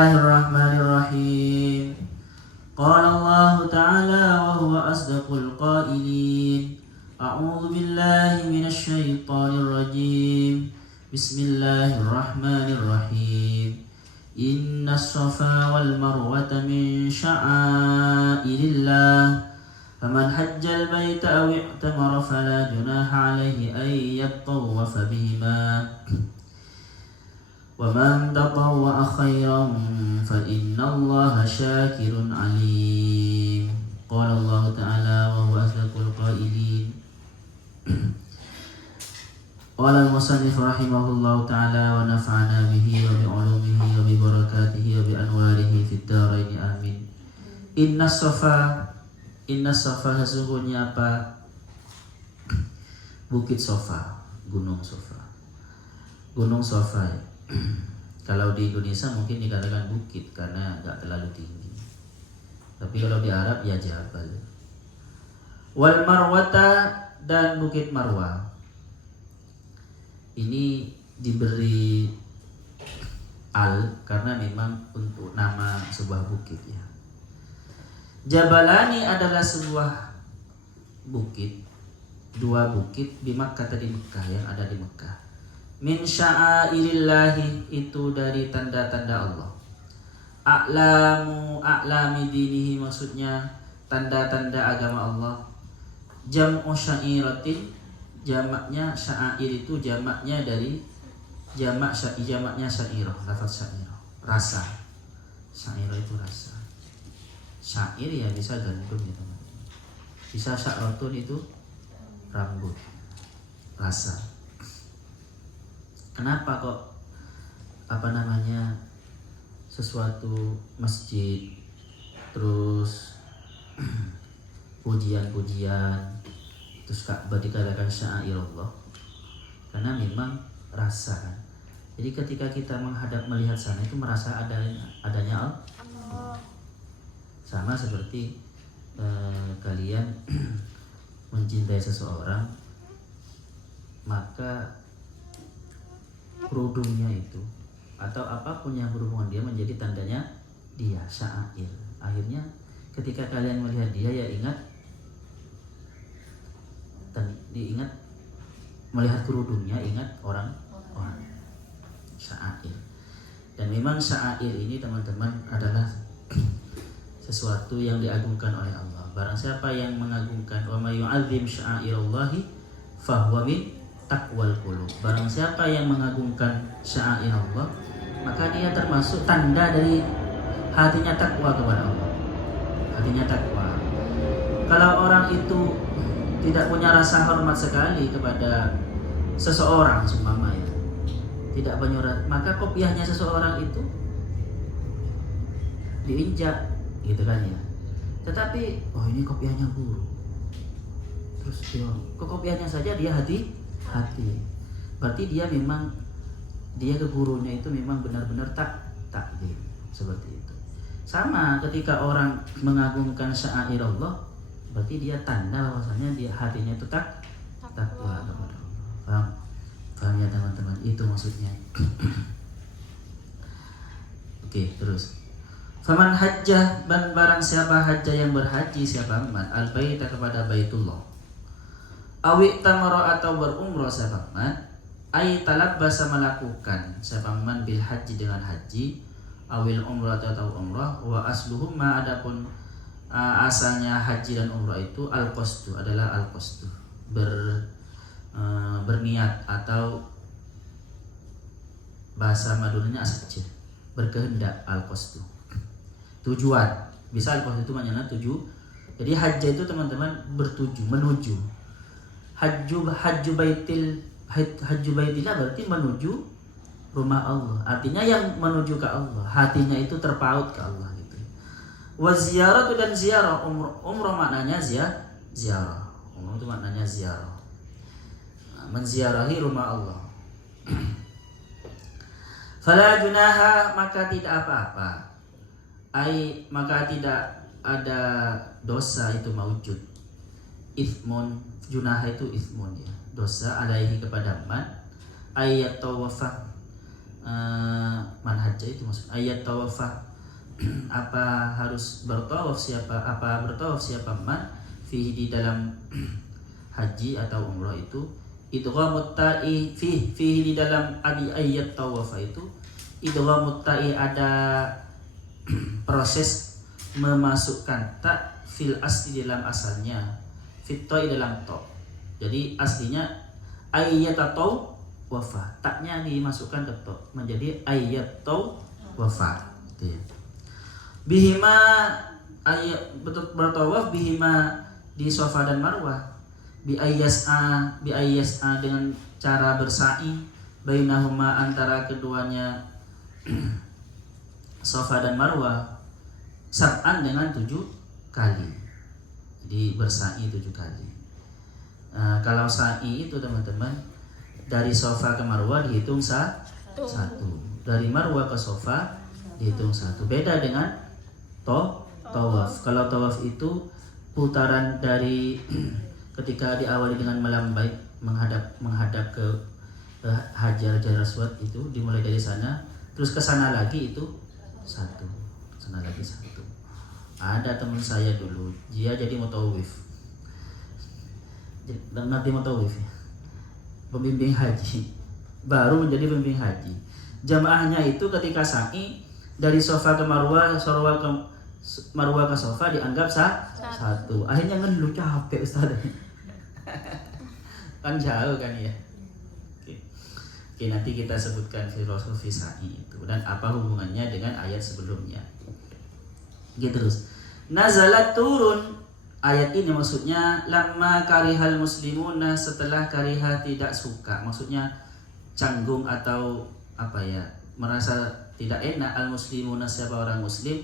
Bismillahirrahmanirrahim. Qala Allah Ta'ala wa huwa asdaqul qailin. A'udzu billahi minasy syaithanir rajim. Bismillahirrahmanirrahim. Innas safa wal marwata min sya'airillah. Faman hajjal baita aw i'tamara fala junaha 'alaihi ay yattawwafa bihima. وَمَنْ تَطَوَّعَ خَيْرًا فَإِنَّ اللَّهَ شَاكِرٌ عَلِيمٌ. قال الله تعالى وهو أصدق القائلين. قال المصنف رحمه الله تعالى ونفعنا به وبعلومه وببركاته وبأنواره في الدارين آمين. Inna Safa sesungguhnya apa? Bukit Safa, Gunung Safa. Gunung Safa ya. Kalau di Indonesia mungkin dikatakan bukit karena nggak terlalu tinggi. Tapi kalau di Arab ya jabal. Wal Marwata dan Bukit Marwah. Ini diberi al karena memang untuk nama sebuah bukit ya. Jabalani adalah sebuah bukit, dua bukit di Makkah, tadi Mekah, yang ada di Mekah. Min sya'airillahi, itu dari tanda-tanda Allah. A'lami dinihi, maksudnya tanda-tanda agama Allah. Jam'u sya'iratin, jamaknya sya'air itu jamaknya dari jamaknya sya'irah, lafaz sya'irah, rasa. Sya'irah itu rasa. Syair ya bisa gandum ya teman-teman. Bisa sya'ratun itu rambut, rasa. Kenapa kok sesuatu masjid terus pujian-pujian terus Ka'bah dikatakan syairullah? Karena memang rasa kan. Jadi ketika kita melihat sana itu merasa adanya Allah. Sama seperti kalian mencintai seseorang, maka kerudungnya itu atau apapun yang berhubungan dia menjadi tandanya dia, syair. Akhirnya ketika kalian melihat dia ya ingat melihat kerudungnya, ingat orang syair. Dan memang syair ini teman-teman adalah sesuatu yang diagungkan oleh Allah. Barang siapa yang mengagungkan, wa may yu'azzim sya'airallahi fahuwa min taqwal qulub. Barang siapa yang mengagungkan syair Allah, maka dia termasuk tanda dari hatinya takwa kepada Allah. Hatinya takwa. Kalau orang itu tidak punya rasa hormat sekali kepada seseorang, seumpama ya, tidak punya, maka kopiahnya seseorang itu diinjak, gitu kan ya. Tetapi ini kopiahnya buruk, terus dia kopiahnya saja dia hati, berarti dia ke gurunya itu memang benar-benar takdim, seperti itu. Sama ketika orang mengagungkan syair Allah, berarti dia tanda bahwasanya dia hatinya itu takwa kepada Allah. Paham ya teman-teman? Itu maksudnya. Oke, terus. Faman hajjah, dan barang siapa hajjah yang berhaji, siapa man al-baita kepada Baitullah, awi tamara atau berumrah siapa man, ay talabbasa melakukan siapa man bil haji dengan haji, awil umrah atau umrah, wa asluhuma, adapun asalnya haji dan umrah itu al-qasdu, adalah al-qasdu, berniat, atau bahasa Madunanya asaj, berkehendak, al-qasdu, tujuan. Bisa al-qasdu itu maknanya tuju. Jadi haji itu teman-teman bertuju, menuju. Hajju baitillah berarti menuju rumah Allah. Artinya yang menuju ke Allah, hatinya itu terpaut ke Allah gitu. Wa ziyaratu, dan ziarah. Umrah maknanya ziarah. Umrah itu maknanya ziarah. Menziarahi rumah Allah. Fala junaha, maka tidak apa-apa. Maka tidak ada dosa itu maujud. Ithmun, junaha itu ithmun ya, dosa, alaihi kepada man, ayat tawafah, manhaj itu maksud ayat tawafa apa harus bertawaf siapa man fihi di dalam haji atau umrah itu idghamut ta'i fihi di dalam ayat tawafa itu idghamut ta'i ada proses memasukkan ta fil asli dalam asalnya fit ta'i dalam to. Jadi aslinya ayat atau wafa, taknya dimasukkan ke to menjadi ayat atau wafa gitu ya. Bihima ayat bertawaf bihima di Safa dan Marwah bi ayyas'a dengan cara bersa'i bainahuma antara keduanya Safa dan Marwah sab'an dengan 7 kali. Jadi bersa'i 7 kali. Kalau sa'i itu teman-teman dari Safa ke Marwah dihitung satu. Dari Marwah ke Safa dihitung satu. Beda dengan tawaf. Kalau tawaf itu putaran dari ketika diawali dengan melambai menghadap ke Hajar Aswad itu dimulai dari sana terus ke sana lagi itu satu. Sana lagi satu. Ada teman saya dulu dia jadi mutawif. Nanti mutawif ya. Pembimbing haji. Baru menjadi pembimbing haji. Jamaahnya itu ketika sa'i dari Safa ke Marwah, Marwah ke Safa dianggap satu. Akhirnya ngeluh capek Ustaz. Kan jauh kan ya. Oke, nanti kita sebutkan filosofi sa'i itu dan apa hubungannya dengan ayat sebelumnya. Gitu terus. Nazalat turun ayat ini maksudnya lamma karihal muslimuna setelah kariha tidak suka. Maksudnya canggung atau apa ya? Merasa tidak enak al muslimuna siapa orang muslim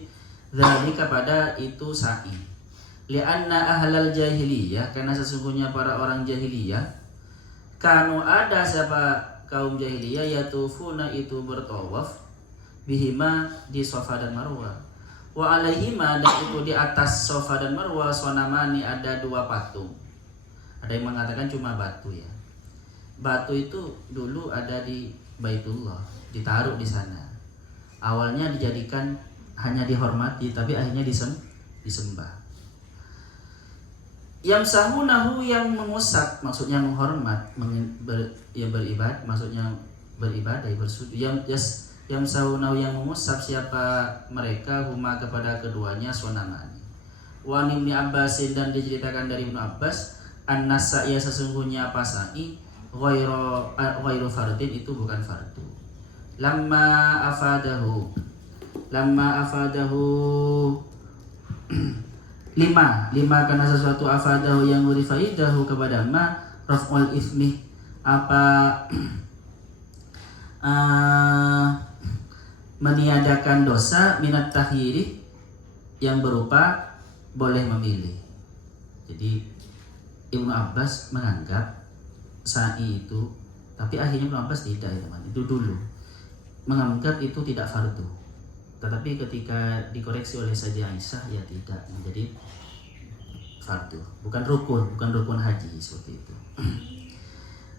dzalika pada itu sa'i. Lianna ahlal jahiliyah karena sesungguhnya para orang jahiliyah kanu ada siapa kaum jahiliyah yatufuna itu bertawaf bihima di Safa dan Marwah wa alaihima dan itu di atas Safa dan Marwah sonamani ada 2 patung. Ada yang mengatakan cuma batu ya. Batu itu dulu ada di Baitullah, ditaruh di sana. Awalnya dijadikan hanya dihormati tapi akhirnya disembah. Yamsahunahu yang mengusap maksudnya menghormat beribadah maksudnya beribadah bersujud yamsahunahu yang mengusap siapa mereka huma kepada keduanya sonamani. Wa Ibnu Abbasin dan diceritakan dari Ibnu Abbas an-nasaiya sesungguhnya apa sa'i ghairu fardin itu bukan fardu. Lamma afadahu lima karena sesuatu afadahu yang memberi faidahu kepada ma raf'ul ismi apa meniadakan dosa minat tahyiri yang berupa boleh memilih. Jadi Ibnu Abbas menganggap sa'i itu, tapi akhirnya Ibnu Abbas tidak ya teman. Itu dulu menganggap itu tidak fardu. Tetapi ketika dikoreksi oleh Sayyidah Aisyah ya tidak menjadi fardu, bukan rukun haji seperti itu.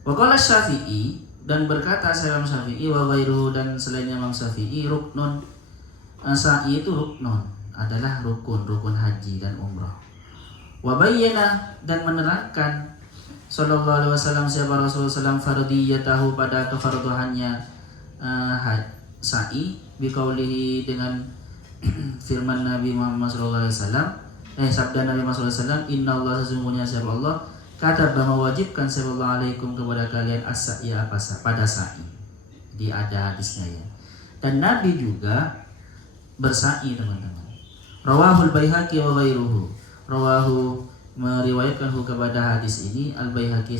Wa qala Syafi'i dan berkata Imam Syafi'i wa ghairu dan selainnya Imam Syafi'i ruknun sa'i itu ruknun adalah rukun haji dan umrah. Wa bayyana dan menerangkan sallallahu alaihi wasallam siapa Rasulullah sallallahu fardiyatahu pada kefarduhannya sa'i biqaulihi dengan firman Nabi Muhammad sallallahu alaihi wasallam sabda Nabi Muhammad sallallahu alaihi wasallam innallaha sesungguhnya siapa Allah kata mewajibkan sallallahu alaikum kepada kalian as-sa'i pada sa'i. Di ada hadisnya ya. Dan Nabi juga bersa'i teman-teman. Rawahul Baihaqi wa ghairuhu. Rawahu meriwayatkan kepada hadis ini Al-Baihaqi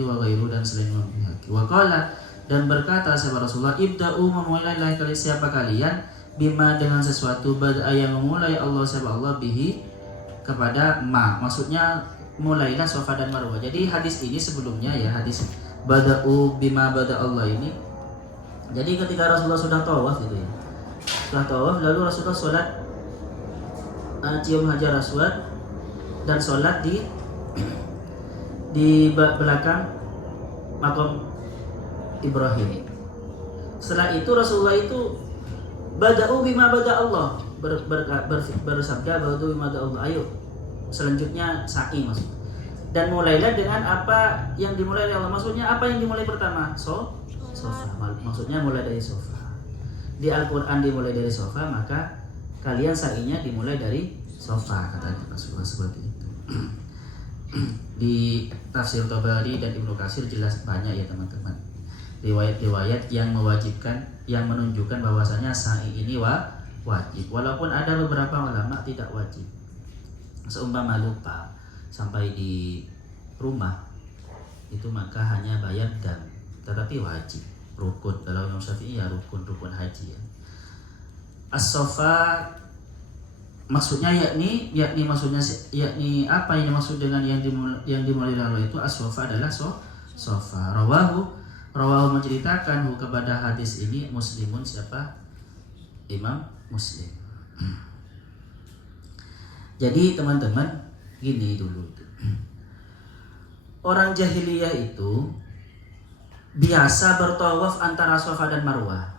wa ghairuhu dan selain Al-Baihaqi. Wa qala dan berkata sahabat Rasulullah ibda'u memulailah siapa kalian bima dengan sesuatu bada'a yang memulai Allah siapa Allah bihi kepada ma maksudnya mulailah Safa dan Marwah. Jadi hadis ini sebelumnya ya hadis bada'u bima bada Allah ini. Jadi ketika Rasulullah sudah tawaf gitu ya. Setelah tawaf lalu Rasulullah sholat cium Hajar Aswad dan sholat di belakang makam Ibrahim. Setelah itu Rasulullah itu bada'u bima bada Allah, bersabda bada'u bima bada Allah, ayo selanjutnya sa'i maksudnya. Dan mulailah dengan apa yang dimulai oleh Allah. Maksudnya apa yang dimulai pertama? Sofa. Maksudnya mulai dari sofa. Di Al-Quran dimulai dari sofa, maka kalian sa'inya dimulai dari sofa, kata Rasulullah seperti itu. Di tafsir Tabari dan Ibnu Katsir jelas banyak ya teman-teman riwayat-riwayat yang mewajibkan, yang menunjukkan bahwasanya sa'i ini wajib. Walaupun ada beberapa ulama tidak wajib. Seumpama lupa sampai di rumah itu maka hanya bayar dam, tetapi wajib rukun. Kalau Imam Syafi'i ya rukun haji ya. As-sofa maksudnya yakni apa yang dimaksud dengan yang dimulai lalu itu as-sofa adalah sofa. Rawahu menceritakan kepada hadis ini Muslimun, siapa? Imam Muslim. Jadi teman-teman gini dulu, orang jahiliyah itu biasa bertawaf antara Safa dan Marwah,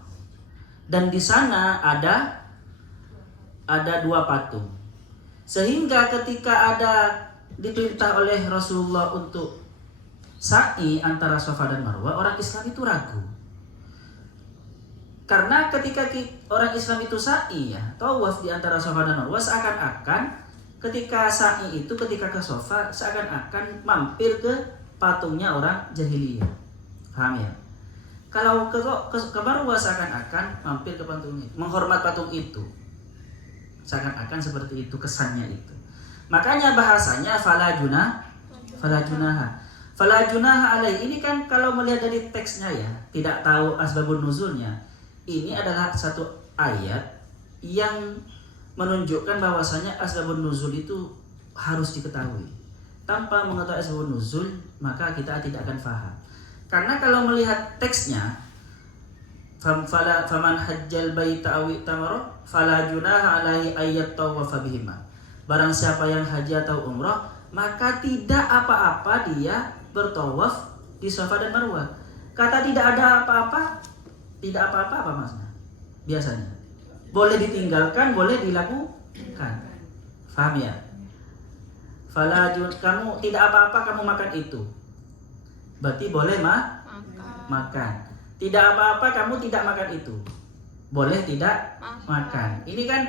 dan di sana ada dua patung, sehingga ketika ada diperintah oleh Rasulullah untuk sa'i antara Safa dan Marwah, orang Islam itu ragu. Karena ketika orang Islam itu sa'i ya, tawaf di antara Safa dan Marwah, seakan-akan ketika sa'i itu, ketika ke Safa, seakan-akan mampir ke patungnya orang jahiliyah. Paham ya? Kalau ke Marwah seakan-akan mampir ke patungnya, menghormat patung itu. Seakan-akan seperti itu kesannya itu. Makanya bahasanya fala junaha alaih. Ini kan kalau melihat dari teksnya ya, tidak tahu asbabun nuzulnya. Ini adalah satu ayat yang menunjukkan bahwasanya asbabun nuzul itu harus diketahui. Tanpa mengetahui asbabun nuzul, maka kita tidak akan faham. Karena kalau melihat teksnya, faman hajjal baita aw tamara fala junaha alaihi ayyat tawafa bihima. Barang siapa yang haji atau umrah, maka tidak apa-apa dia bertawaf di Safa dan Marwah. Kata tidak ada apa-apa, tidak apa-apa apa maksudnya? Biasanya boleh ditinggalkan, boleh dilakukan. Paham ya? Kamu tidak apa-apa kamu makan itu, berarti boleh makan. Tidak apa-apa kamu tidak makan itu, boleh tidak makan. Ini kan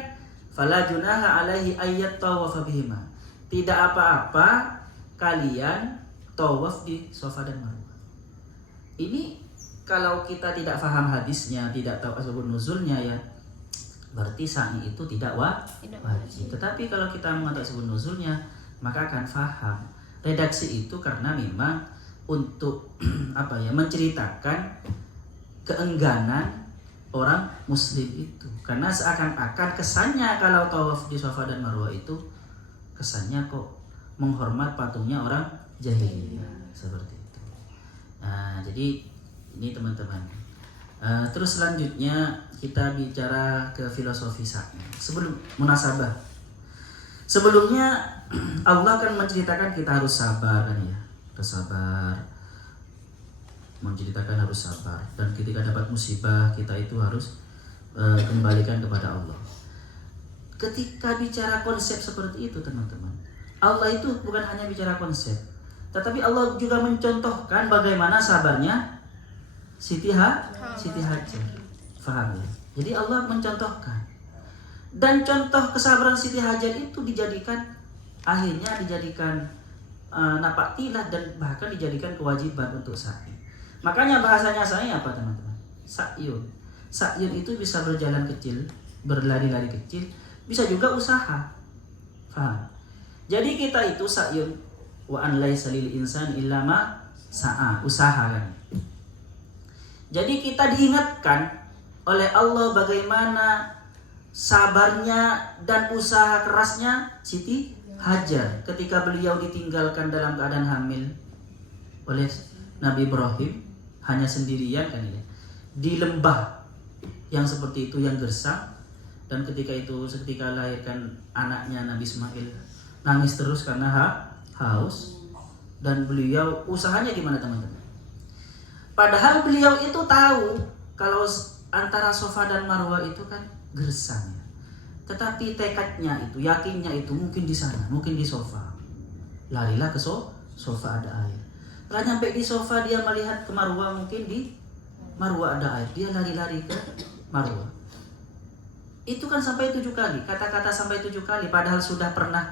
fala junaha alaihi ayyat tawafa bihima. Tidak apa-apa kalian tawaf di Safa dan Marwah. Ini kalau kita tidak paham hadisnya, tidak tahu asbabun nuzulnya ya, berarti sa'i itu tidak wajib. Tetapi kalau kita mengetahui asbabun nuzulnya, maka akan paham. Redaksi itu karena memang untuk menceritakan keengganan orang muslim itu. Karena seakan-akan kesannya kalau tawaf di Safa dan Marwah itu kesannya kok menghormat patungnya orang jahiliyah seperti itu. Nah, jadi ini teman-teman. Terus selanjutnya kita bicara ke filosofi sa'i. Sebelum munasabah, sebelumnya Allah kan menceritakan kita harus sabar kan ya, bersabar, menceritakan harus sabar, dan ketika dapat musibah kita itu harus kembalikan kepada Allah. Ketika bicara konsep seperti itu teman-teman, Allah itu bukan hanya bicara konsep, tetapi Allah juga mencontohkan bagaimana sabarnya Siti Hajar. Faham ya? Jadi Allah mencontohkan. Dan contoh kesabaran Siti Hajar itu akhirnya dijadikan napaktilah, dan bahkan dijadikan kewajiban untuk sa'i. Makanya bahasanya sa'i apa teman-teman? Sa'yun. Sa'yun itu bisa berjalan kecil, berlari-lari kecil, bisa juga usaha. Faham? Jadi kita itu sa'yun wa an laisa lil insan illa ma sa'a, usaha kan. Jadi kita diingatkan oleh Allah bagaimana sabarnya dan usaha kerasnya Siti Hajar ketika beliau ditinggalkan dalam keadaan hamil oleh Nabi Ibrahim, hanya sendirian kan ya, di lembah yang seperti itu yang gersang, dan ketika lahirkan anaknya Nabi Ismail, nangis terus karena haus, dan beliau usahanya di mana teman-teman? Padahal beliau itu tahu Kalau antara Safa dan Marwah itu kan gersang ya. Tetapi tekadnya itu, yakinnya itu mungkin di sana, mungkin di Safa. Larilah ke Safa ada air. Setelah nyampe di Safa dia melihat ke Marwah, mungkin di Marwah ada air. Dia lari-lari ke Marwah. Itu kan sampai 7 kali. Kata-kata sampai 7 kali padahal sudah pernah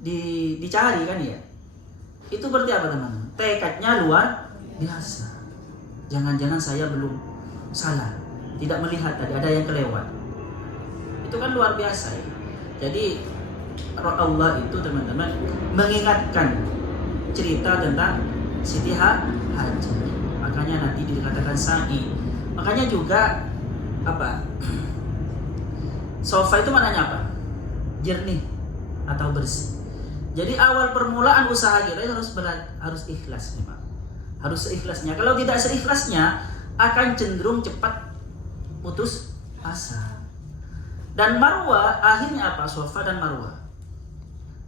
dicari kan ya. Itu berarti apa teman-teman? Tekadnya luar biasa. Jangan-jangan saya belum salah, tidak melihat tadi ada yang kelewat. Itu kan luar biasa ya. Jadi Allah itu teman-teman mengingatkan cerita tentang Siti Hajar. Makanya nanti dikatakan sa'i. Makanya juga apa? Safa itu maknanya apa? Jernih atau bersih. Jadi awal permulaan usaha kita itu harus ikhlas memang. Harus seikhlasnya. Kalau tidak seikhlasnya akan cenderung cepat putus asa. Dan Marwah akhirnya apa? Safa dan Marwah.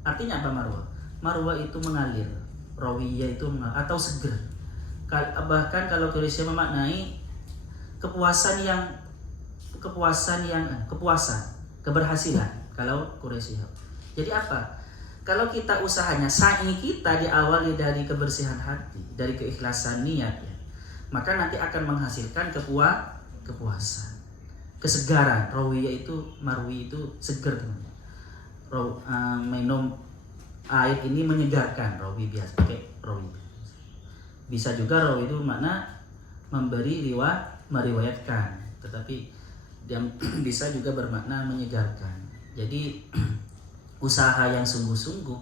Artinya apa Marwah? Marwah itu mengalir. Rawiyah itu atau seger. Bahkan kalau Quraisy memaknai kepuasan, keberhasilan kalau Quraisy. Jadi apa? Kalau kita usahanya, sa'i kita diawali dari kebersihan hati, dari keikhlasan niat ya, maka nanti akan menghasilkan kepuasan, kesegaran. Rawiyah itu, marwi itu seger teman. Minum air ini menyegarkan. Rawi biasa pakai rawi. Bisa juga rawi itu makna memberi meriwayatkan, tetapi yang bisa juga bermakna menyegarkan. Jadi usaha yang sungguh-sungguh,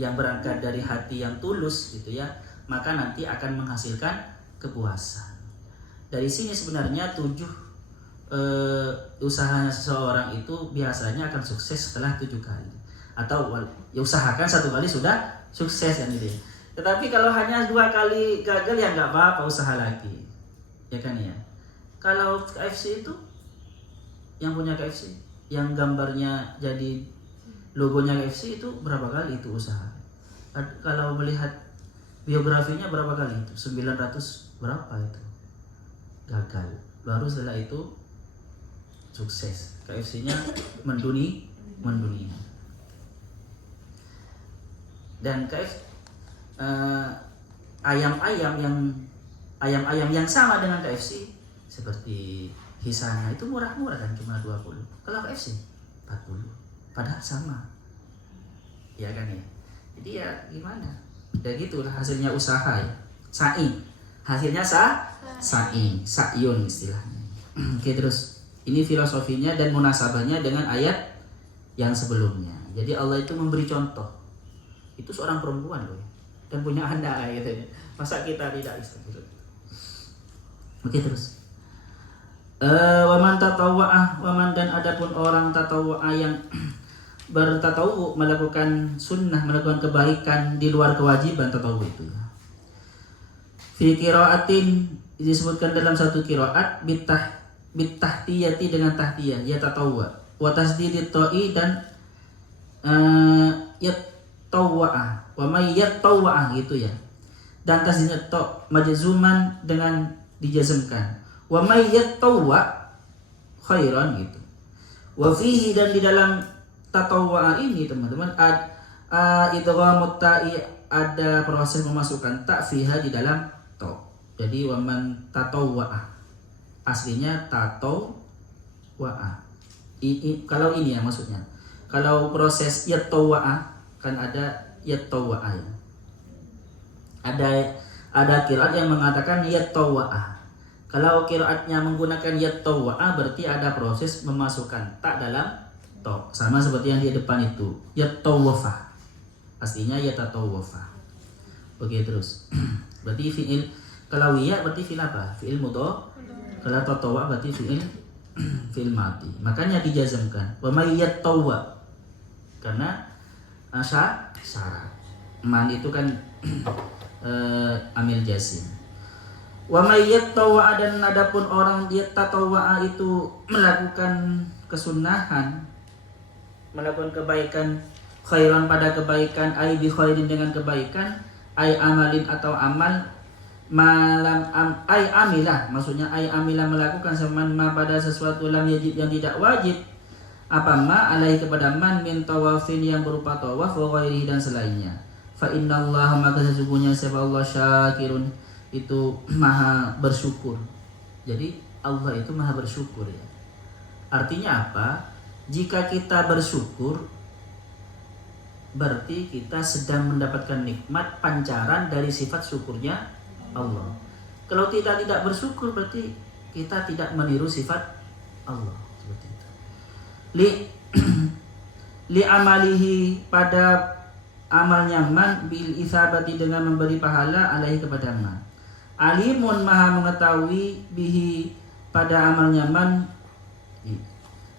yang berangkat dari hati yang tulus gitu ya, maka nanti akan menghasilkan kepuasan. Dari sini sebenarnya 7 usahanya seseorang itu biasanya akan sukses setelah 7 kali. Atau ya usahakan 1 kali sudah sukses kan gitu ya. Tetapi kalau hanya 2 kali gagal ya nggak apa-apa, usaha lagi. Ya kan ya. Kalau KFC itu, yang punya KFC, yang gambarnya jadi logonya KFC itu berapa kali itu usaha? Kalau melihat biografinya berapa kali itu? 900 berapa itu? Gagal. Baru setelah itu sukses. KFC-nya mendunia. Dan ayam-ayam yang sama dengan KFC seperti Hisana itu murah-murah kan, cuma 20. Kalau KFC 40. Padahal sama. Ya kan ya. Jadi ya gimana? Ya gitulah hasilnya usaha ya. Sa'i. Hasilnya sa'yun istilahnya. Oke, terus ini filosofinya dan munasabahnya dengan ayat yang sebelumnya. Jadi Allah itu memberi contoh. Itu seorang perempuan loh ya, dan punya anak gitu ya. Masa kita tidak bisa gitu. Oke, terus. Waman tatawwa'ah, waman dan adapun orang tatawwa'ah yang bertatawu, melakukan sunnah, melakukan kebaikan di luar kewajiban tatawu itu. Fi qiraatin disebutkan dalam satu qiraat bitahtiyati dengan tahtiyah ya tatawwa wa tasdidit ta'i dan yatawwa'ah wa may yatawwa'ah gitu ya. Dan tasdidnya ta majzuman dengan dijazmkan. Wa may yatawwa khairan gitu. Wa fihi dan di dalam tatawwa ini teman-teman idghamut ta'i ada proses memasukkan ta fiha di dalam ta. Jadi waman tatawwa aslinya tatawwa. Kalau ini ya maksudnya. Kalau proses yatawwa kan ada yatawwa ya. Ada qiraat yang mengatakan yatawwa. Kalau qiraatnya menggunakan yatawwa berarti ada proses memasukkan ta dalam ta. Sama seperti yang di depan itu, yatawwafa. Aslinya yatatawwafa. Oke, terus. Berarti fi'il kalau ya berarti fi'il apa? Fi'il mudhari'. Kalau tatawwa berarti fi'il madi. Makanya dijazmkan. Wa may yatawwa. Karena syarat. Man itu kan amil jazim. Wa may yatawwa dan adapun orang dia tatawwa itu melakukan kesunahan, melakukan kebaikan, khairan pada kebaikan, ai bi khairin dengan kebaikan, ai amalin atau amal, malam ay amilah, maksudnya ay amilah melakukan seman ma pada sesuatu lam yajib yang tidak wajib, apa ma alaihi kepada man min tawafin yang berupa tawaf wa ghairihi dan selainnya. Fa innallaha maka sesungguhnya siapa Allah syakirun itu maha bersyukur. Jadi Allah itu maha bersyukur ya. Artinya apa? Jika kita bersyukur berarti kita sedang mendapatkan nikmat pancaran dari sifat syukurnya Allah. Kalau kita tidak bersyukur berarti kita tidak meniru sifat Allah seperti itu. Li amalihi pada amalnya man bil isabati dengan memberi pahala alaihi kepada man. Alimun maha mengetahui bihi pada amalnya man.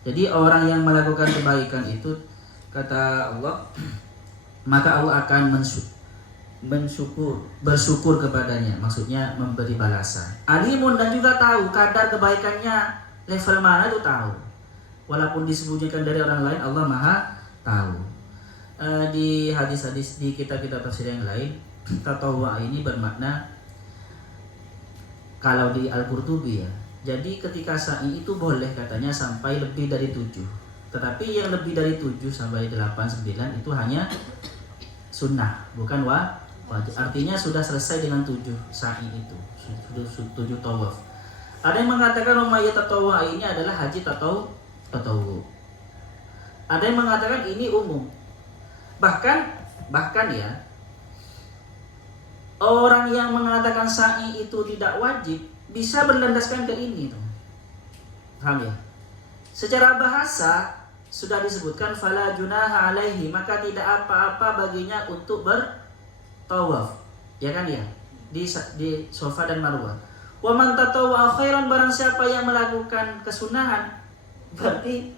Jadi orang yang melakukan kebaikan itu kata Allah maka Allah akan bersyukur kepadanya, maksudnya memberi balasan. Alimun dan juga tahu kadar kebaikannya level mana itu tahu. Walaupun disembunyikan dari orang lain, Allah maha tahu. Di hadis-hadis di kitab-kitab tafsir yang lain, tatawwa ini bermakna kalau di Al-Qurtubi ya. Jadi ketika sa'i itu boleh katanya sampai lebih dari 7. Tetapi yang lebih dari 7 sampai 8, 9 itu hanya sunnah, bukan wajib. Artinya sudah selesai dengan 7 sa'i itu, 7 tawaf. Ada yang mengatakan umayyah tatawwa ini adalah haji tatawwu. Ada yang mengatakan ini umum. Bahkan ya, orang yang mengatakan sa'i itu tidak wajib bisa berlandaskan ke ini tuh. Paham ya? Secara bahasa sudah disebutkan fala junaha alaihi, maka tidak apa-apa baginya untuk bertawaf. Ya kan ya? Di Safa dan Marwah. Wa man tatawwa khairan, barang siapa yang melakukan kesunahan, berarti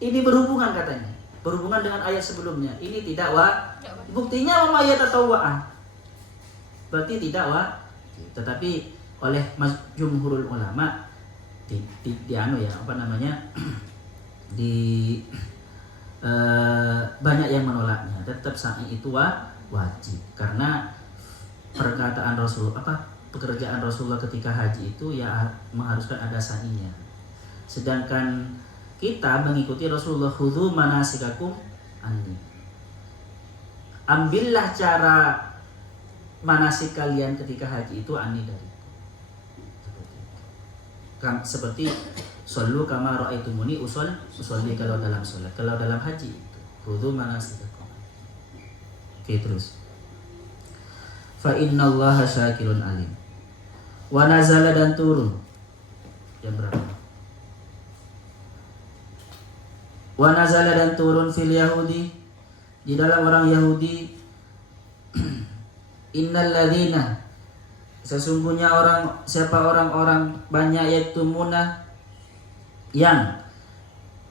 ini berhubungan katanya. Berhubungan dengan ayat sebelumnya. Ini tidak buktinya wa yatatawwa. Berarti tidak tetapi oleh jumhurul ulama banyak yang menolaknya. Tetap sa'i itu wajib karena perkataan pekerjaan Rasulullah ketika haji itu ya mengharuskan ada sa'inya. Sedangkan kita mengikuti Rasulullah, khudhu manasikakum anni. Ambillah cara manasik kalian ketika haji itu anni dari. Seperti shollu kama ra'aitumuni usolli kalau dalam salat, kalau dalam haji itu khudhu manasikakum. Oke, terus. Fa innallaha syakirun alim. Wa nazala dan turun. Yang berapa? Wa nazala dan turun fil yahudi, di dalam orang Yahudi. Innal ladzina, sesungguhnya siapa orang-orang banyak yaktumuna yang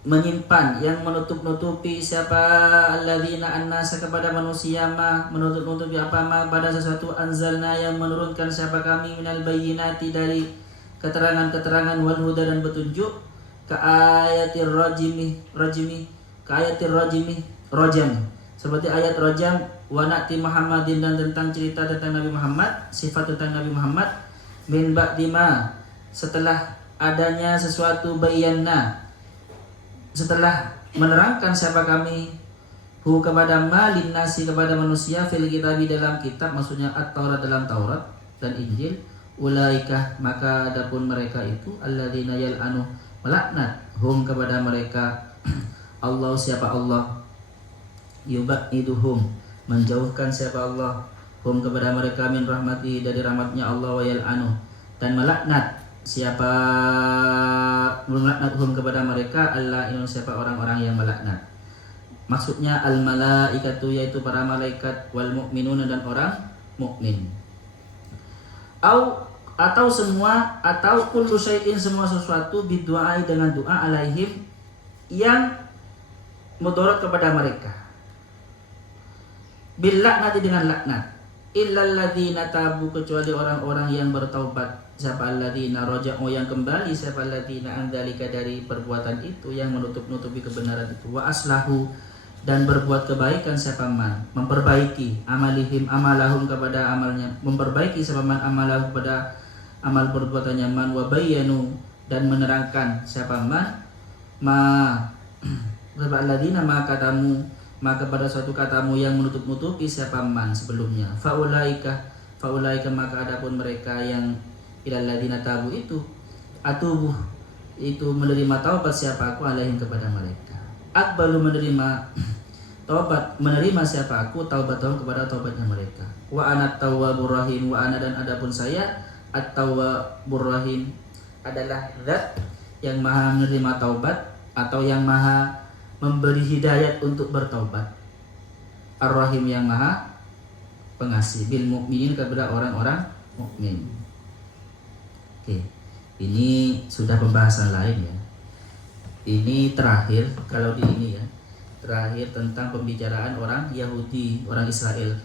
menyimpan, yang menutup-nutupi, siapa alladzina annasa kepada manusia menutup-nutupi apa pada sesuatu anzalna yang menurunkan siapa kami minal bayyinati dari keterangan-keterangan wal huda dan petunjuk ka ayatir rajimi seperti ayat rajam wa na'ti Muhammadin, dan tentang cerita tentang Nabi Muhammad, sifat tentang Nabi Muhammad min ba'di ma, setelah adanya sesuatu bayyana, setelah menerangkan siapa kami hu kepada malin nasi kepada manusia fil kitabi dalam kitab, maksudnya at-Taurat dalam Taurat dan Injil. Ulaikah maka adapun mereka itu alladzina yal'anu melaknat hum kepada mereka Allah siapa Allah, yubaiduhum menjauhkan siapa Allah hum kepada mereka min rahmati dari rahmatnya Allah, wa yal'anu dan melaknat siapa melaknat hum kepada mereka Allah ilun siapa orang-orang yang melaknat. Maksudnya al malaikatu yaitu para malaikat, wal mu'minuna dan orang mukmin. Atau semua, atau kullu syai'in semua sesuatu bidu'ai dengan doa alaihim yang mudarat kepada mereka. Bil laknati dengan laknat. Illal ladzina tabu kecuali orang-orang yang bertaubat. Siapa alladzina raja'u yang kembali, siapa alladzina andalika dari perbuatan itu yang menutup-nutupi kebenaran itu. Wa aslahu dan berbuat kebaikan siapa man, memperbaiki amalahum kepada amalnya, memperbaiki siapa man amalahum kepada amal perbuatannya man, wa bayyanu dan menerangkan siapa man alladzina ma katamu maka pada suatu katamu yang menutup-nutupi siapa man sebelumnya, faulaika maka adapun mereka yang ilal ladzina tabu itu atubuh itu menerima taubat siapa aku alaihim kepada mereka, akbalu menerima siapa aku taubatahum kepada taubatnya mereka, wa ana tawwabur rahim wa ana dan adapun saya at-tawwabur rahim adalah zat yang maha menerima taubat atau yang maha memberi hidayat untuk bertaubat, ar-rahim yang maha pengasih bil mukminin kepada orang-orang mukmin. Oke, ini sudah pembahasan lain ya. Ini terakhir kalau di ini ya. Terakhir tentang pembicaraan orang Yahudi, orang Israel.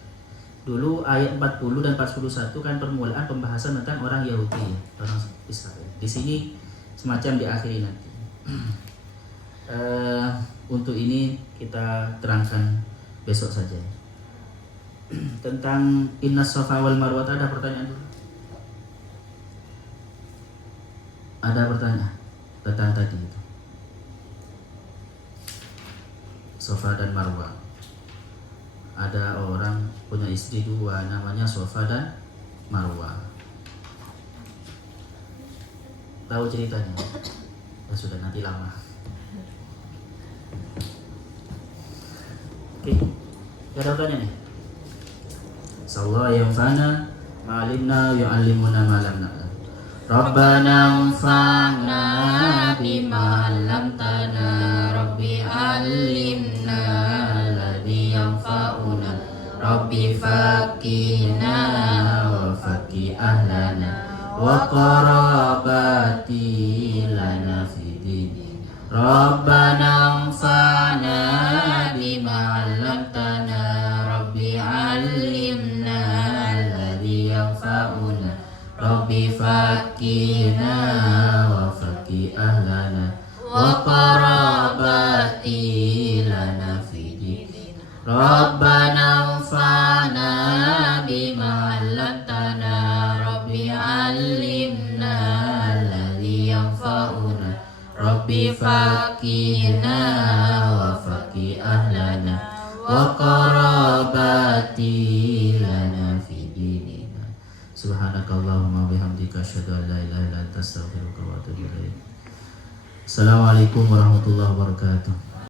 Dulu ayat 40 dan 41 kan permulaan pembahasan tentang orang Yahudi, orang Israel. Di sini semacam diakhiri nanti. Untuk ini kita terangkan besok saja. Tentang Innas Safa wal Marwah ada pertanyaan dulu? Ada pertanyaan tentang tadi itu. Safa dan Marwah. Ada orang punya istri dua, namanya Safa dan Marwah. Tahu ceritanya? Ya sudah, nanti lama. Oke, gak ada pertanyaan nih? Sallallahu yang fana ma'alimna yu'allimuna ma'lam na'lam. Rabbana anfa'na bima 'allamtana Rabbi 'allimna alladhi yanfa'una Rabbi faqihna wa faqih ahlana wa qarabati lana fid din. Rabbana anfa'na bima 'allamtana Rabbi 'allimna alladhi yanfa'una Rabbi faqihna wa faqih ahlana wa qarabati lana fid din. Rabbana anfa'na bima 'allamtana Rabbi 'allimna alladhi yanfa'una Rabbi faqihna wa faqih ahlana wa qarabati lana fid din. Subhanakallahumma bihamdika asyhadu an la ilaha illa anta astaghfiruka wa atubu ilaik. Assalamualaikum warahmatullahi wabarakatuh.